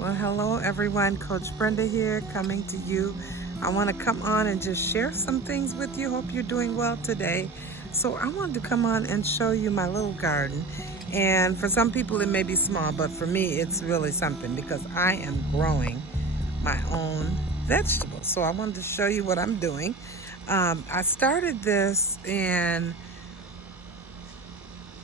Well, hello everyone. Coach Brenda here, coming to you. I want to come on and just share some things with you. Hope you're doing well today. So I wanted to come on and show you my little garden. And for some people it may be small, but for me it's really something because I am growing my own vegetables. So I wanted to show you what I'm doing. I started this in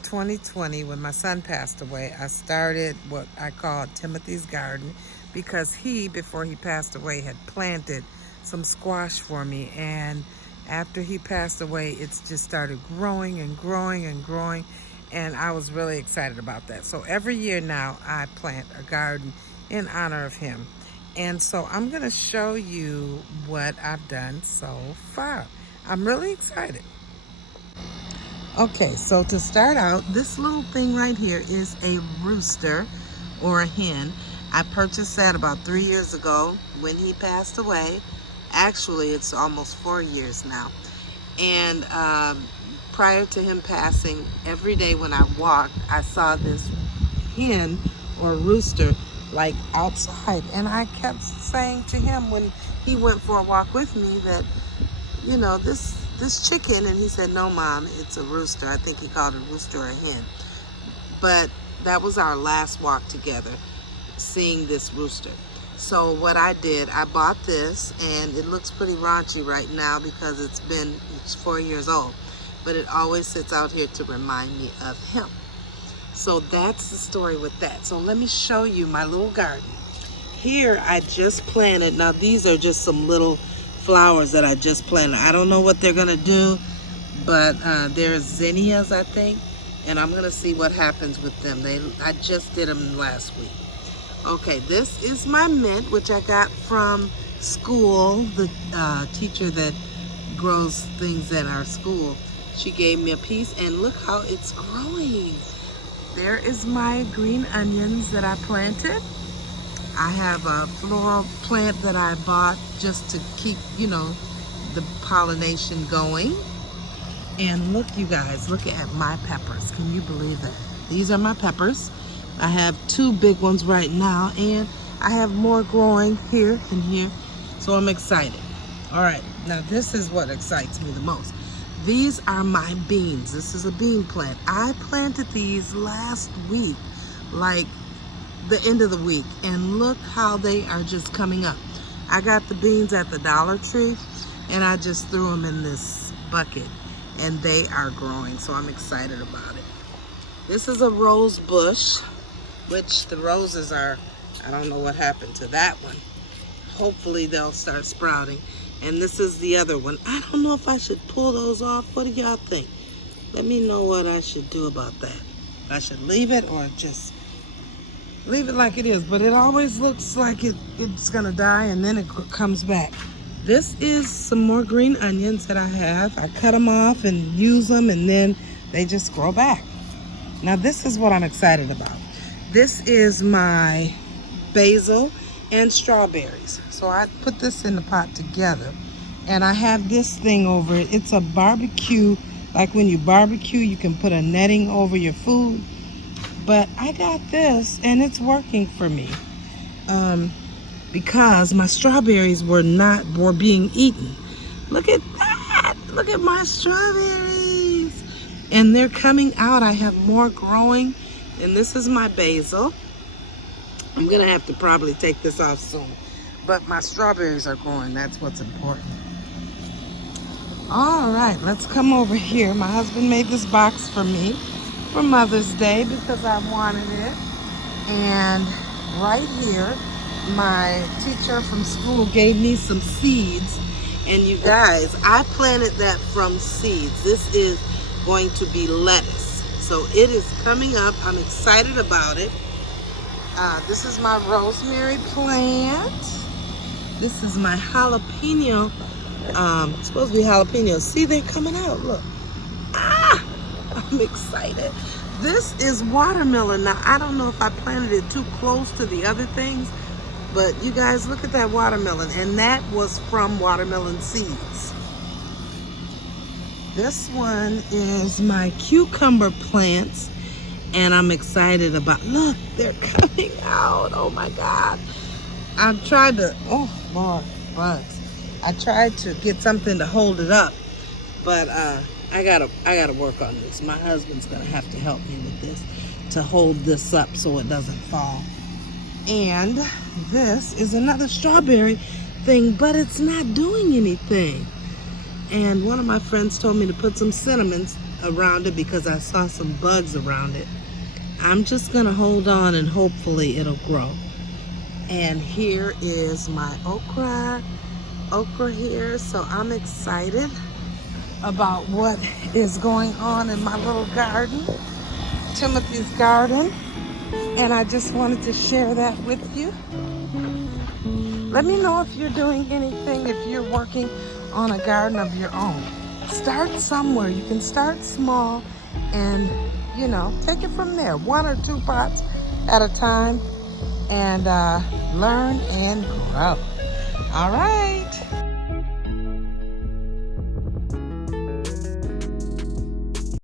2020 when my son passed away. I started what I call Timothy's garden because he, before he passed away, had planted some squash for me, and after he passed away it's just started growing and growing and growing, and I was really excited about that. So every year now I plant a garden in honor of him, and so I'm going to show you what I've done so far. I'm really excited. Okay, so to start out, this little thing right here is a rooster or a hen. I purchased that about 3 years ago when he passed away. Actually, it's almost 4 years now. And prior to him passing, every day when I walked, I saw this hen or rooster like outside. And I kept saying to him when he went for a walk with me that, this chicken, and he said, "No, Mom, it's a rooster." I think he called it a rooster or a hen. But that was our last walk together, seeing this rooster. So what I did, I bought this, and it looks pretty raunchy right now because it's 4 years old, but it always sits out here to remind me of him. So that's the story with that. So let me show you my little garden. Here I just planted, now these are just some little flowers that I just planted. I don't know what they're gonna do, but they're zinnias, I think, and I'm gonna see what happens with them. I just did them last week. Okay, this is my mint, which I got from school. The teacher that grows things at our school, she gave me a piece, and look how it's growing. There is my green onions that I planted. I have a floral plant that I bought just to keep, the pollination going. And look, you guys, look at my peppers. Can you believe that? These are my peppers. I have 2 big ones right now, and I have more growing here and here. So I'm excited. All right, now this is what excites me the most. These are my beans. This is a bean plant. I planted these last week, like the end of the week, and look how they are just coming up. I got the beans at the Dollar Tree, and I just threw them in this bucket, and they are growing, so I'm excited about it. This is a rose bush, which the roses are, I don't know what happened to that one. Hopefully they'll start sprouting. And this is the other one. I don't know if I should pull those off. What do y'all think? Let me know what I should do about that. I should leave it or just leave it like it is, but it always looks like it's gonna die and then it comes back. This is some more green onions that I have. I cut them off and use them, and then they just grow back. Now this is what I'm excited about. This is my basil and strawberries. So I put this in the pot together, and I have this thing over it. It's a barbecue, like when you barbecue, you can put a netting over your food. But I got this, and it's working for me because my strawberries were being eaten. Look at that! Look at my strawberries, and they're coming out. I have more growing, and this is my basil. I'm gonna have to probably take this off soon, but my strawberries are growing. That's what's important. All right, let's come over here. My husband made this box for me for Mother's Day because I wanted it. And right here, my teacher from school gave me some seeds. And you guys, I planted that from seeds. This is going to be lettuce. So it is coming up. I'm excited about it. This is my rosemary plant. This is my jalapeno. It's supposed to be jalapenos. See, they're coming out. Look. I'm excited. This is watermelon. Now, I don't know if I planted it too close to the other things, but you guys, look at that watermelon. And that was from watermelon seeds. This one is my cucumber plants, And I'm excited about, look, they're coming out. Oh my God. I've tried to, oh Lord, bugs. I tried to get something to hold it up, but I gotta work on this. My husband's gonna have to help me with this to hold this up so it doesn't fall. And this is another strawberry thing, but it's not doing anything. And one of my friends told me to put some cinnamons around it because I saw some bugs around it. I'm just gonna hold on and hopefully it'll grow. And here is my okra here. So I'm excited about what is going on in my little garden, Timothy's garden. And I just wanted to share that with you. Let me know if you're doing anything, if you're working on a garden of your own. Start somewhere. You can start small and, you know, take it from there. 1 or 2 pots at a time and learn and grow. All right.